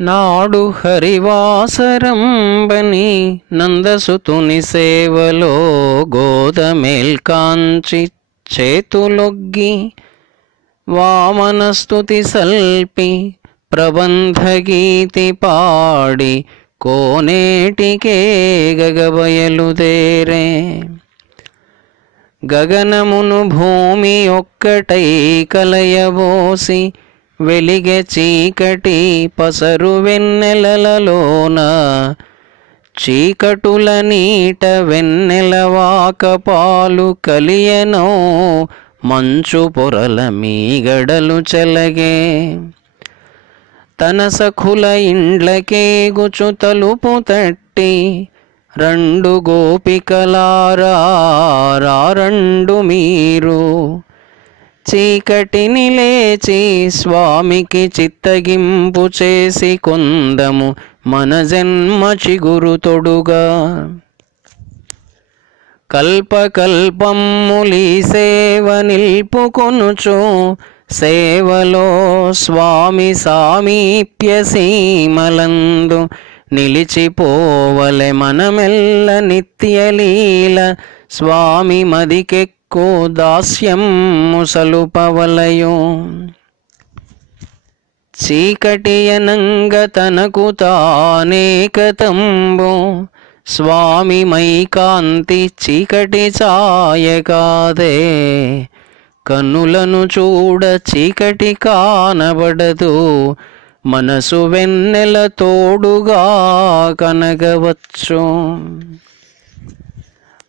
నాడు హరివాసరంబని నందసుతుని సేవలో గోదమేల్కాంచి చేతులొగ్గి వామనస్తుతి సల్పి ప్రబంధగీతి పాడి కోనేటికే గగబయలుదేరే. గగనమును భూమి ఒక్కటై కలయబోసి వెలిగె చీకటి పసరు వెన్నెలలలోన చీకటుల నీట వెన్నెలవాక పాలు కలియనో మంచు పొరల మీగడలు చెలగే. తన సఖుల ఇండ్లకేగుచు తలుపు తట్టి రెండు గోపికలారా రెండు మీరు చీకటిని లేచి స్వామికి చిత్తగింపు చేసి కొందము మన జన్మ చిగురు తొడుగా. కల్పకల్పములి సేవ నిల్పుకొనుచు సేవలో స్వామి సామీప్య సీమలందు నిలిచిపోవలె మనమెల్ల నిత్యలీల. స్వామి మదికెక్కు దాస్యం ముసలుపవలయు. చీకటియనంగ తనకు తానేకతంబు స్వామి మైకాంతి చీకటి ఛాయకాదే. కన్నులను చూడ చీకటి కానబడదు మనసు వెన్నెల తోడుగా కనగవచ్చు.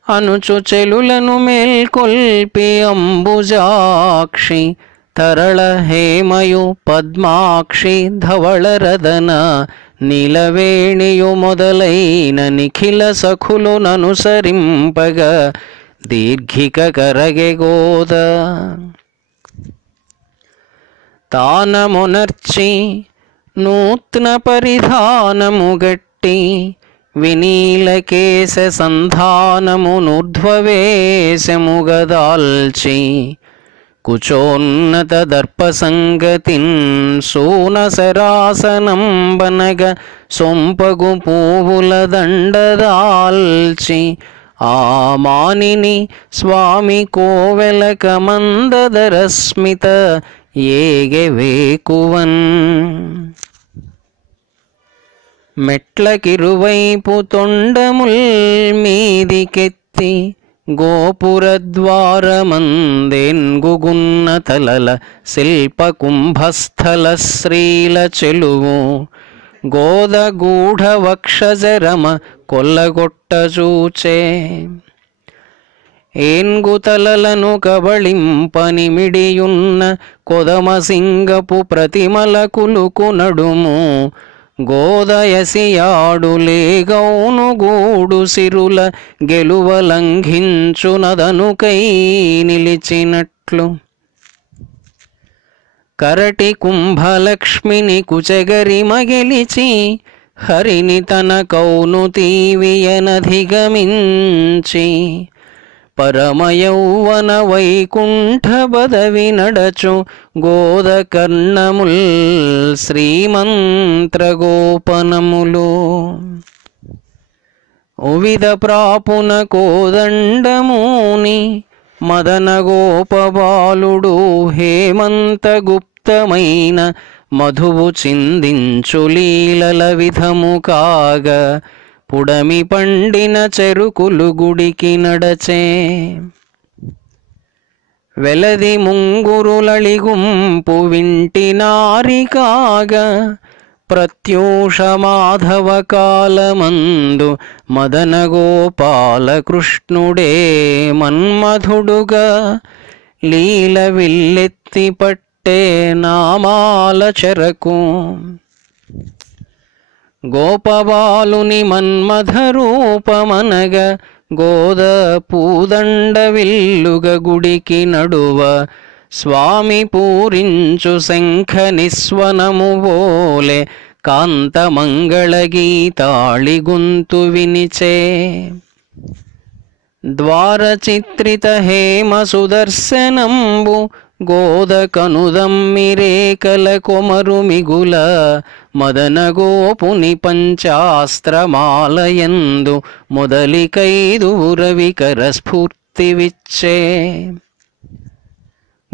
అనుచు చెలులను మేల్కొల్పి అంబుజాక్షి తరళ హేమయు పద్మాక్షి ధవళరదన నీలవేణియు మొదలైన నిఖిల సఖులు ననుసరింపగ దీర్ఘిక కరగె గోద. తానమునర్చి నూత్న పరిధానము గట్టి వినీలకేశ సంధానమునుర్ధ్వవేశముగదాల్చి కుచోన్నత దర్పసంగతిన్ సూనసరాసనంబనగ సొంపగు పూవుల దండదాల్చి ఆ మానిని స్వామి కోవెలక మందదరస్మిత ఏగెవేకువన్. మెట్లకిరువైపు తొండముల్ మీదికెత్తి గోపురద్వారమందెన్గుగున్న తలల శిల్పకుంభస్థల శ్రీల చెలువు గోదగూఢ వక్షజరమ కొల్లగొట్టచూచే. ఏన్గుతలలను కబళింపనిమిడియున్న కొదమసింగపు ప్రతిమల కులుకు నడుము గోదయసియాడులేగౌను గూడు సిరుల గెలువలంఘించునదనుకై నిలిచినట్లు. కరటి కుంభలక్ష్మిని కుచగరిమ గెలిచి హరిని తన కౌనుతీవియనధిగమించి పరమయౌవన వైకుంఠ బదవి నడచు గోదకర్ణముల్ శ్రీమంత్రగోపనములు. ఉవిద ప్రాపున కోదండమూని మదన గోపబాలుడు హేమంత గుప్తమైన మధువు చిందించు లీలల విధము కాగా పుడమి పండిన చెరుకులు గుడికి నడచే. వెలది ముంగురులళిగుంపు వింటి నారి కాగా ప్రత్యూష మాధవ కాలమందు మదన గోపాల కృష్ణుడే మన్మధుడుగా లీల విల్లెత్తి పట్టే నామాల చెరకు. గోపబాలుని మన్మథరూపమనగ గోద పూదండ విల్లుగ గుడికి నడువ స్వామి పూరించు శంఖ నిస్వనము వోలె కాంతమంగళ గీతాళి గొంతు వినిచే. ద్వార చిత్రిత హేమ సుదర్శనంబు గోద కనుదమ్మిరేకల కొమరు మిగుల మదనగోపుని పంచాస్త్రమాలయందు మొదలికైదువుర వికర స్ఫూర్తివిచ్చే.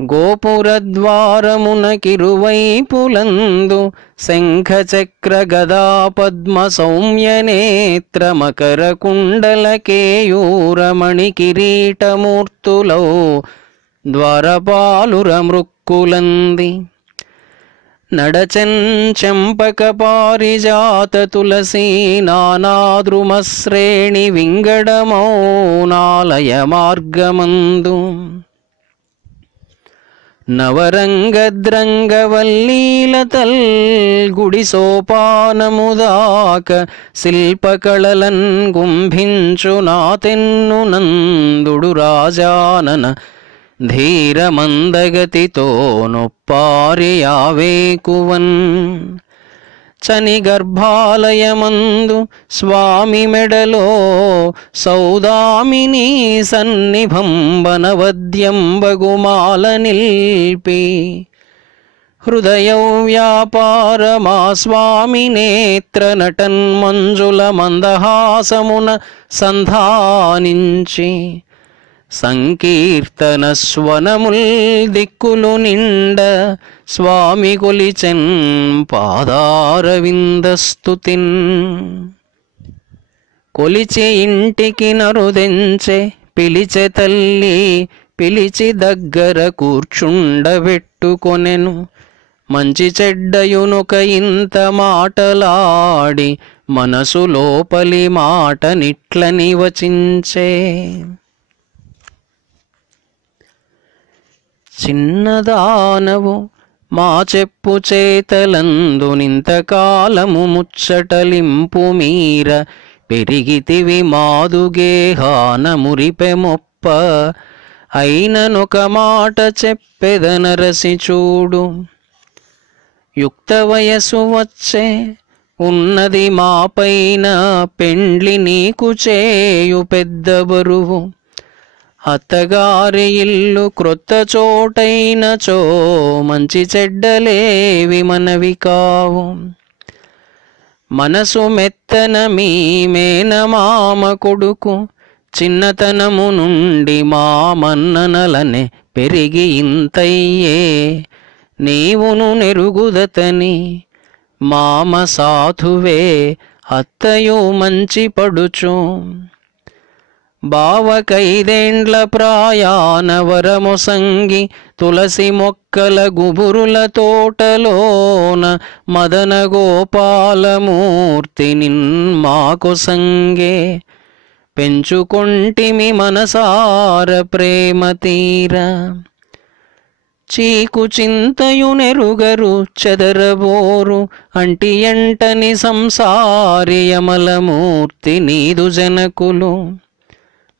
గోపురద్వారమునకిరువైపులందు శంఖచక్ర గదా పద్మ సౌమ్యనేత్ర మకర కుండల కేయూరమణి కిరీటమూర్తులౌ ద్వారపాలుర మృక్కులంది. నడచెన్ చెంపక పారిజాత తులసీ నానాద్రుమశ్రేణి వింగడమౌనాలయ మార్గమందు. నవరంగద్రంగవల్లీలతల్ గుడి సోపానముదాక శిల్పకళలన్ గుంభించు నాతెన్ను నందుడు రాజానన ధీర మందగతితో నొప్పారి యావేకువన్. చని గర్భాలయమందు స్వామి మెడలో సౌదామిని సన్నిభంబనవద్యంబగుమాల నిల్పి హృదయ వ్యాపారమా స్వామి నేత్ర నటన్ మంజుల మందహాసమున సంధానించి సంకీర్తన స్వనముల్ దిక్కులు నిండ స్వామి కొలిచెన్ పాదారవిందస్తుతిన్. కొలిచి ఇంటికి నరుదెంచె పిలిచె తల్లి పిలిచి దగ్గర కూర్చుండబెట్టుకొనెను. మంచి చెడ్డయునుక ఇంత మాటలాడి మనసు లోపలి మాట నిట్లని వచించే. చిన్నదానవు మా చెప్పు చేతలందు నింతకాలము ముచ్చటలింపు మీర పెరిగితివి మాదుగేహాన మురిపె మొప్ప అయిననొక మాట చెప్పెదనరసి చూడు. యుక్త వయసు వచ్చే ఉన్నది మాపైన పెండ్లి నీకు చేయు పెద్ద బరువు. అత్తగారి ఇల్లు క్రొత్త చోటైనచో మంచి చెడ్డలేవి మనవి కావు. మనసు మెత్తన మీ మేనమామ కొడుకు చిన్నతనము నుండి మా మన్ననలనే పెరిగి ఇంతయ్యే. నీవును నెరుగుదతని మామ సాధువే అత్తయు మంచి పడుచు. బావకైదేండ్ల ప్రాయాన వరమొసంగి తులసి మొక్కల గుబురుల తోటలోన మదన గోపాలమూర్తి నిన్మాకొసంగే. పెంచుకొంటిమి మనసార ప్రేమ తీర. చీకు చింతయు నెరుగరు చెదరబోరు అంటి ఎంటని సంసారియమలమూర్తి నీదు జనకులు.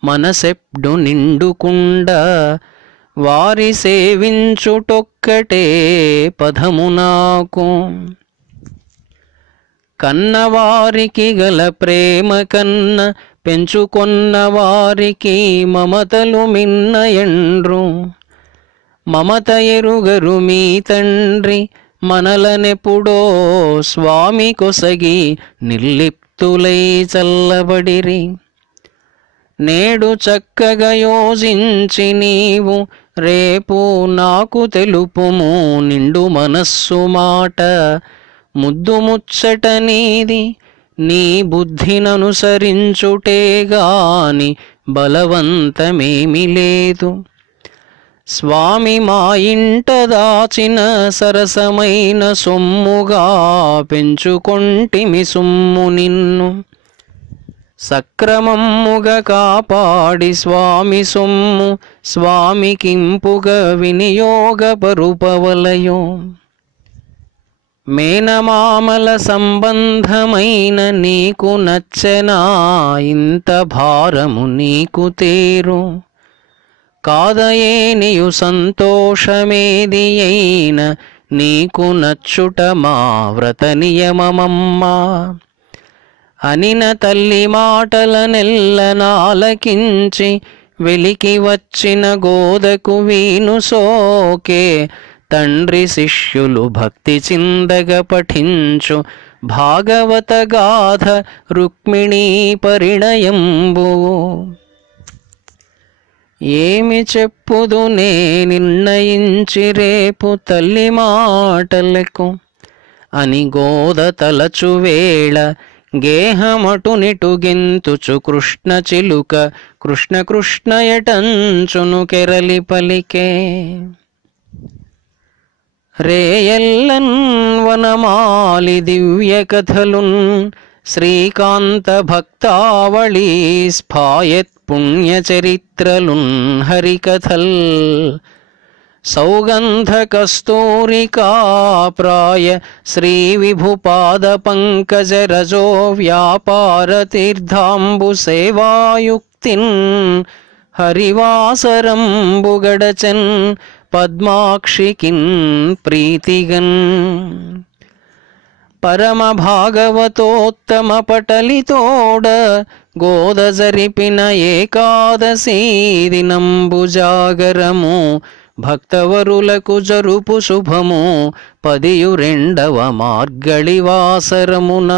మనసెప్డు నిండుకుండ వారి సేవించుటొక్కటే పదము నాకు. కన్నవారికి గల ప్రేమ కన్న పెంచుకొన్న వారికి మమతలు మిన్నయండ్రు. మమత ఎరుగరు మీ తండ్రి మనలనెప్పుడో స్వామి కొసగి నిర్లిప్తులై చల్లబడిరి. నేడు చక్కగా యోజించి నీవు రేపు నాకు తెలుపుము నిండు మనస్సు మాట. ముద్దు ముచ్చట నీది నీ బుద్ధిననుసరించుటే గాని బలవంతమేమి లేదు. స్వామి మా ఇంట దాచిన సరసమైన సొమ్ముగా పెంచుకొంటిమి సొమ్ము నిన్ను. సక్రమమ్ముగా కాపాడి స్వామి సొమ్ము స్వామికింపుగా వినియోగపరుపవలయో. మేనమామల సంబంధమైన నీకు నచ్చనా ఇంత భారము నీకు తేరు. కాదయేనియు సంతోషమేది అయిన నీకు నచ్చుట మా వ్రత నియమమమ్మా. అనిన తల్లి మాటలనెల్ల నాలకించి వెలికి వచ్చిన గోదకు వీను సోకే తండ్రి శిష్యులు భక్తి చిందగ పఠించు భాగవత గాథ రుక్మిణీ పరిణయంబు. ఏమి చెప్పుదు నే నిర్ణయించి రేపు తల్లి మాటలకు అని గోద తలచు వేళ గేహమటునిటు గెంతుచు కృష్ణ చిలుక కృష్ణ కృష్ణయటంచును కెరలి పలికే. రేయల్లన్ వనమాలి దివ్య కథలున్ శ్రీకాంత భక్తావళీ స్ఫాయత్ పుణ్యచరిత్రలున్ హరికథల్ సౌగంధ కస్తూరికా ప్రాయ శ్రీ విభుపాద పంకజ రజో వ్యాపార తీర్థాంబు సేవాయుక్తిన్ హరివాసరంబు గడచన్ పద్మాక్షికిన్ ప్రీతిగన్. పరమ భాగవతోత్తమ పటలితోడ గోద జరిపిన ఏకాదశీ దినంబు జాగరము భక్తవరులకు జరుపు శుభము 12వ మార్గళివాసరమున.